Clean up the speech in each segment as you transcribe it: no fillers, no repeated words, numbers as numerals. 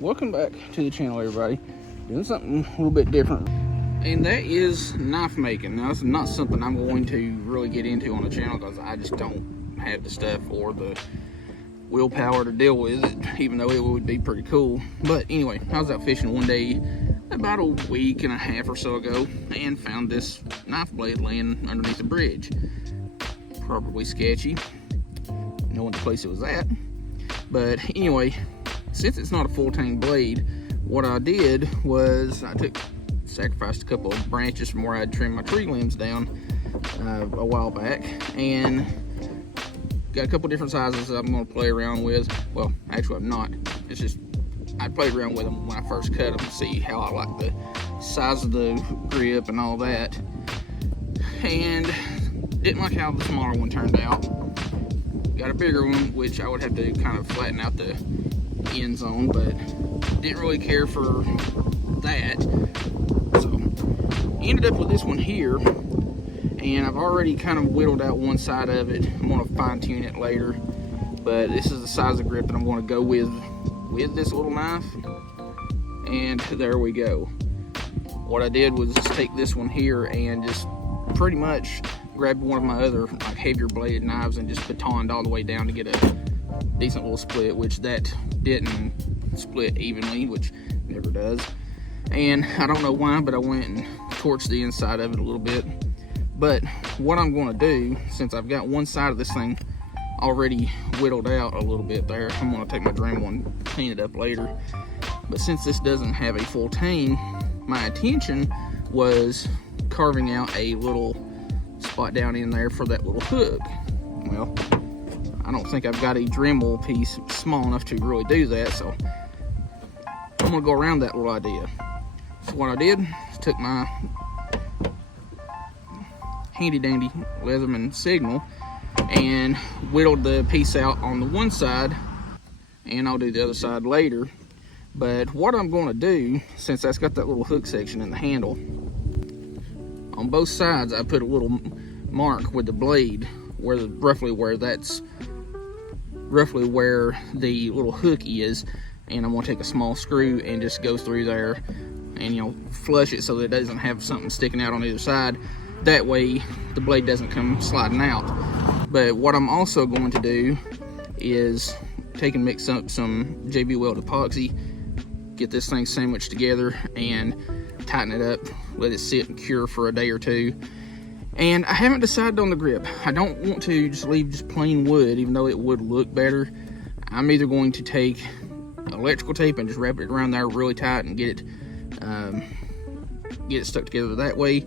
Welcome back to the channel, everybody. Doing something a little bit different, and that is knife making. Now, it's not something I'm going to really get into on the channel because I just don't have the stuff or the willpower to deal with it, even though it would be pretty cool. But anyway, I was out fishing one day about a week and a half or so ago and found this knife blade laying underneath a bridge. Probably sketchy, knowing the place it was at. But anyway, since it's not a full tang blade, what I did was I sacrificed a couple of branches from where I'd trimmed my tree limbs down a while back, and got a couple different sizes that I'm going to play around with. Well, actually I'm not. It's just I played around with them when I first cut them to see how I like the size of the grip and all that, and didn't like how the smaller one turned out. Got a bigger one, which I would have to kind of flatten out the end zone, but didn't really care for that. So ended up with this one here, and I've already kind of whittled out one side of it. I'm going to fine tune it later, but this is the size of grip that I'm going to go with this little knife, and there we go. What I did was just take this one here and just pretty much grabbed one of my other like heavier bladed knives and just batoned all the way down to get a decent little split, which that didn't split evenly, which never does. And I don't know why, but I went and torched the inside of it a little bit. But what I'm going to do, since I've got one side of this thing already whittled out a little bit there, I'm going to take my Dremel and clean it up later. But since this doesn't have a full tang, my intention was carving out a little spot down in there for that little hook. Well, I don't think I've got a Dremel piece small enough to really do that, so I'm gonna go around that little idea. So what I did is took my handy dandy Leatherman Signal and whittled the piece out on the one side, and I'll do the other side later. But what I'm going to do, since that's got that little hook section in the handle, on both sides I put a little mark with the blade where roughly where the little hook is, and I'm going to take a small screw and just go through there and flush it so that it doesn't have something sticking out on either side. That way the blade doesn't come sliding out. But what I'm also going to do is take and mix up some JB Weld epoxy, get this thing sandwiched together and tighten it up, let it sit and cure for a day or two. And I haven't decided on the grip. I don't want to just leave just plain wood, even though it would look better. I'm either going to take electrical tape and just wrap it around there really tight and get it stuck together that way,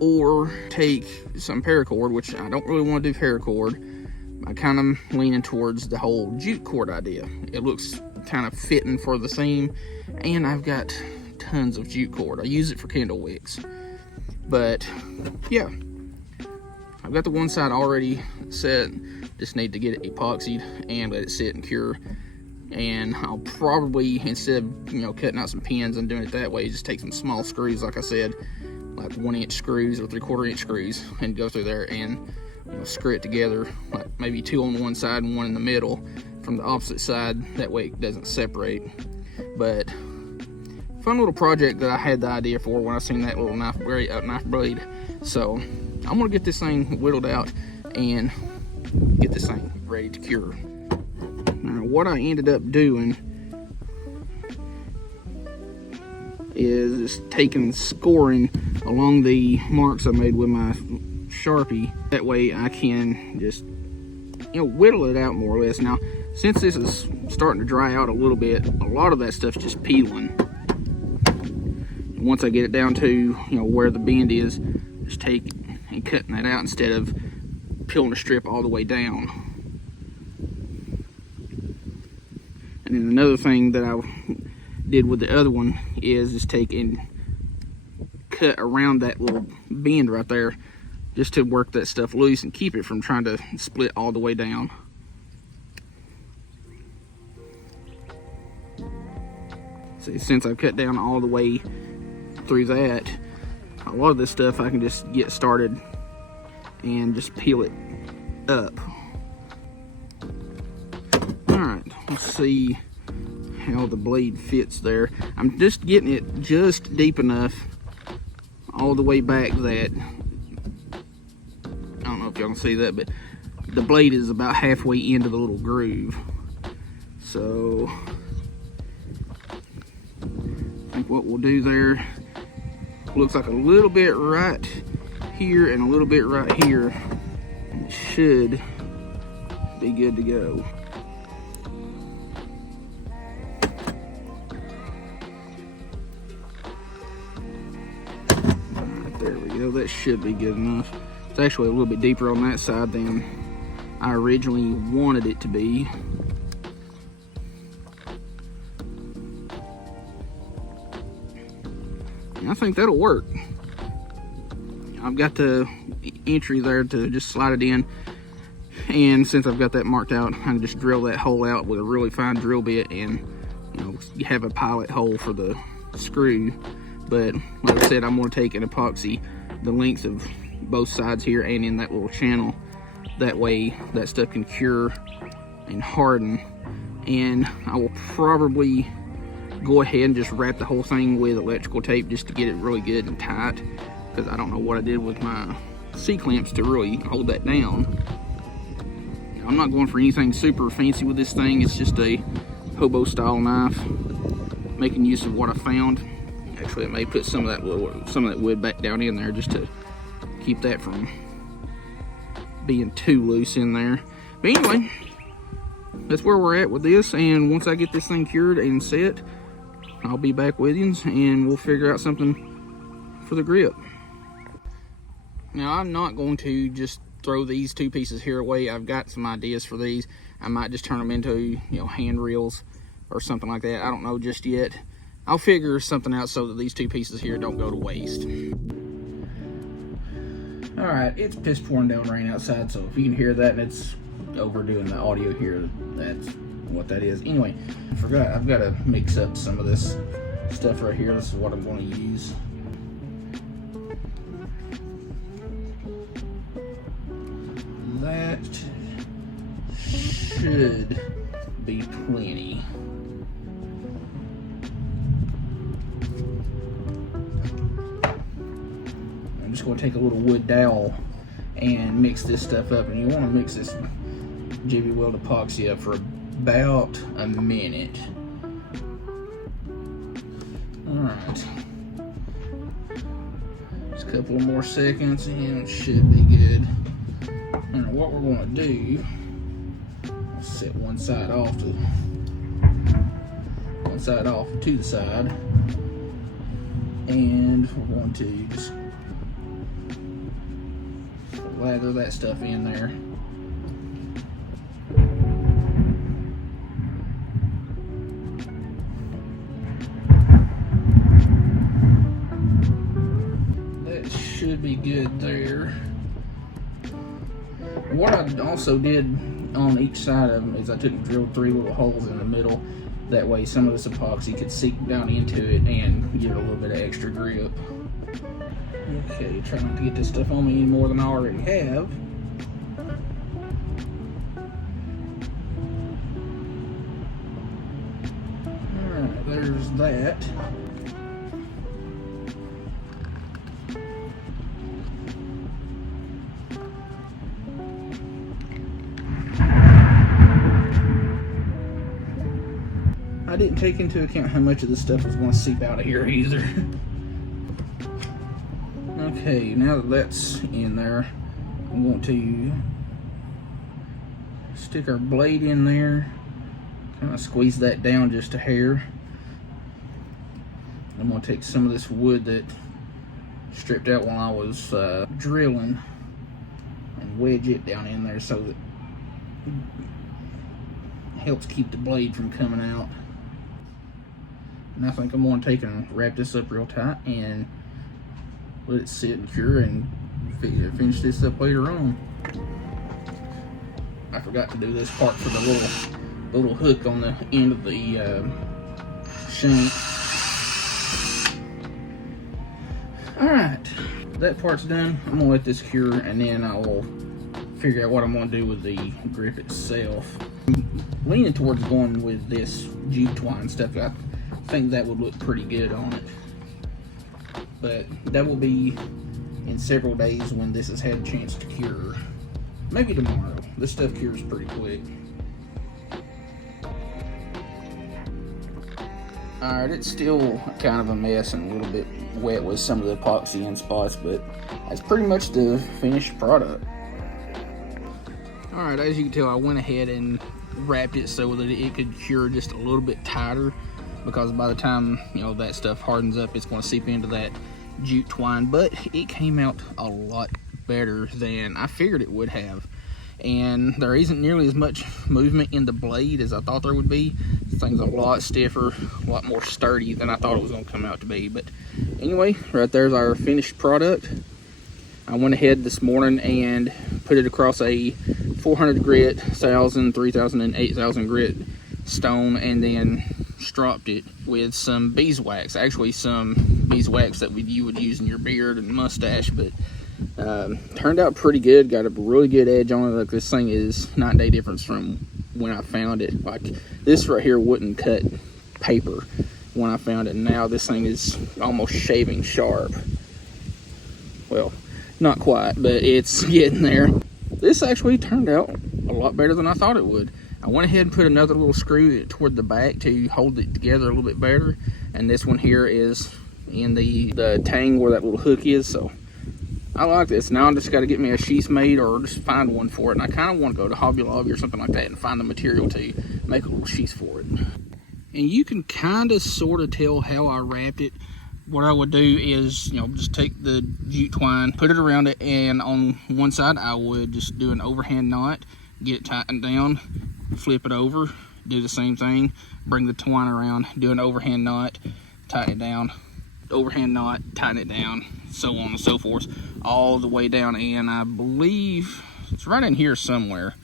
or take some paracord, which I don't really want to do paracord. I kind of leaning towards the whole jute cord idea. It looks kind of fitting for the seam, and I've got tons of jute cord. I use it for candle wicks. But yeah, I've got the one side already set, just need to get it epoxied and let it sit and cure. And I'll probably, instead of cutting out some pins and doing it that way, just take some small screws, like I said, like 1-inch screws or 3/4 inch screws, and go through there and screw it together, like maybe 2 on one side and 1 in the middle from the opposite side, that way it doesn't separate. But fun little project that I had the idea for when I seen that little knife blade. So I'm gonna get this thing whittled out and get this thing ready to cure. Now, what I ended up doing is just scoring along the marks I made with my Sharpie. That way I can just whittle it out more or less. Now, since this is starting to dry out a little bit, a lot of that stuff's just peeling. Once I get it down to where the bend is, just take and cutting that out instead of peeling a strip all the way down. And then another thing that I did with the other one is just take and cut around that little bend right there, just to work that stuff loose and keep it from trying to split all the way down. See, since I've cut down all the way through that, a lot of this stuff I can just get started and just peel it up. All right, let's see how the blade fits there. I'm just getting it just deep enough all the way back that, I don't know if y'all can see that, but the blade is about halfway into the little groove. So I think what we'll do there, looks like a little bit right here and a little bit right here. It should be good to go. Right, there we go. That should be good enough. It's actually a little bit deeper on that side than I originally wanted it to be. And I think that'll work. I've got the entry there to just slide it in, and since I've got that marked out, I can just drill that hole out with a really fine drill bit, and you have a pilot hole for the screw. But like I said, I'm going to take an epoxy the length of both sides here and in that little channel. That way that stuff can cure and harden, and I will probably go ahead and just wrap the whole thing with electrical tape just to get it really good and tight, because I don't know what I did with my C-clamps to really hold that down. I'm not going for anything super fancy with this thing. It's just a hobo style knife, making use of what I found. Actually, I may put some of that wood back down in there just to keep that from being too loose in there. But anyway, that's where we're at with this, and once I get this thing cured and set, I'll be back with you and we'll figure out something for the grip. Now, I'm not going to just throw these two pieces here away. I've got some ideas for these. I might just turn them into, hand reels or something like that. I don't know just yet. I'll figure something out so that these two pieces here don't go to waste. All right, it's piss pouring down rain outside, so if you can hear that and it's overdoing the audio here, that's what that is. Anyway, I forgot, I've got to mix up some of this stuff right here. This is what I'm going to use. That should be plenty. I'm just going to take a little wood dowel and mix this stuff up, and you want to mix this JB Weld epoxy up for about a minute. Alright, just a couple more seconds and it should be good. And what we're going to do, I'll set one side off to the side, and we're going to just lather that stuff in there. That should be good there. What I also did on each side of them is I took and drilled 3 little holes in the middle. That way some of this epoxy could seep down into it and give it a little bit of extra grip. Okay, try not to get this stuff on me any more than I already have. Alright, there's that. I didn't take into account how much of this stuff was going to seep out of here either. Okay, now that that's in there, I'm going to stick our blade in there, kind of squeeze that down just a hair. I'm going to take some of this wood that stripped out while I was drilling and wedge it down in there so that it helps keep the blade from coming out. And I think I'm going to take and wrap this up real tight and let it sit and cure and finish this up later on. I forgot to do this part for the little hook on the end of the shank. Alright, that part's done. I'm gonna let this cure and then I will figure out what I'm gonna do with the grip itself. Leaning towards going with this jute twine stuff. I think that would look pretty good on it. But that will be in several days when this has had a chance to cure. Maybe tomorrow. This stuff cures pretty quick. Alright, it's still kind of a mess and a little bit wet with some of the epoxy in spots, but that's pretty much the finished product. Alright, as you can tell, I went ahead and wrapped it so that it could cure just a little bit tighter, because by the time, you know, that stuff hardens up, it's going to seep into that jute twine. But it came out a lot better than I figured it would have, and there isn't nearly as much movement in the blade as I thought there would be. This thing's a lot stiffer, a lot more sturdy than I thought it was going to come out to be. But anyway, right there's our finished product. I went ahead this morning and put it across a 400 grit, 1,000, 3,000, and 8,000 grit stone, and then stropped it with some beeswax. Actually, some beeswax that you would use in your beard and mustache, but turned out pretty good. Got a really good edge on it. Like, this thing is night and day difference from when I found it. Like, this right here wouldn't cut paper when I found it. Now this thing is almost shaving sharp. Well, not quite, but it's getting there. This actually turned out a lot better than I thought it would. I went ahead and put another little screw toward the back to hold it together a little bit better, and this one here is in the tang where that little hook is. So I like this. Now I just got to get me a sheath made, or just find one for it, and I kind of want to go to Hobby Lobby or something like that and find the material to make a little sheath for it. And you can kind of sort of tell how I wrapped it. What I would do is, you know, just take the jute twine, put it around it, and on one side I would just do an overhand knot, get it tightened down, flip it over, do the same thing, bring the twine around, do an overhand knot, tighten it down, overhand knot, tighten it down, so on and so forth, all the way down. And I believe it's right in here somewhere.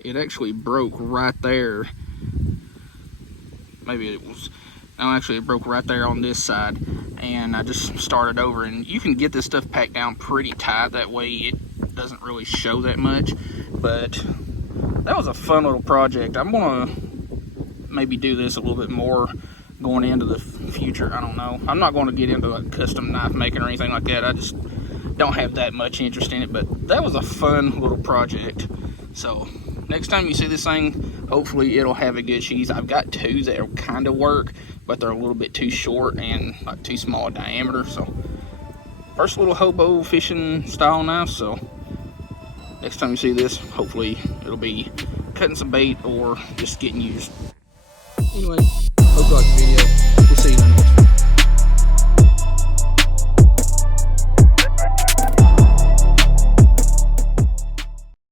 It actually broke right there. Maybe it was... No, actually it broke right there on this side, and I just started over. And you can get this stuff packed down pretty tight, that way it doesn't really show that much. But that was a fun little project. I'm gonna maybe do this a little bit more going into the future. I don't know. I'm not going to get into like custom knife making or anything like that. I just don't have that much interest in it, but that was a fun little project. So next time you see this thing, hopefully it'll have a good sheath. I've got two that'll kind of work, but they're a little bit too short and like too small a diameter. So first little hobo fishing style knife. So next time you see this, hopefully it'll be cutting some bait or just getting used. Anyway, hope you like the video. We'll see you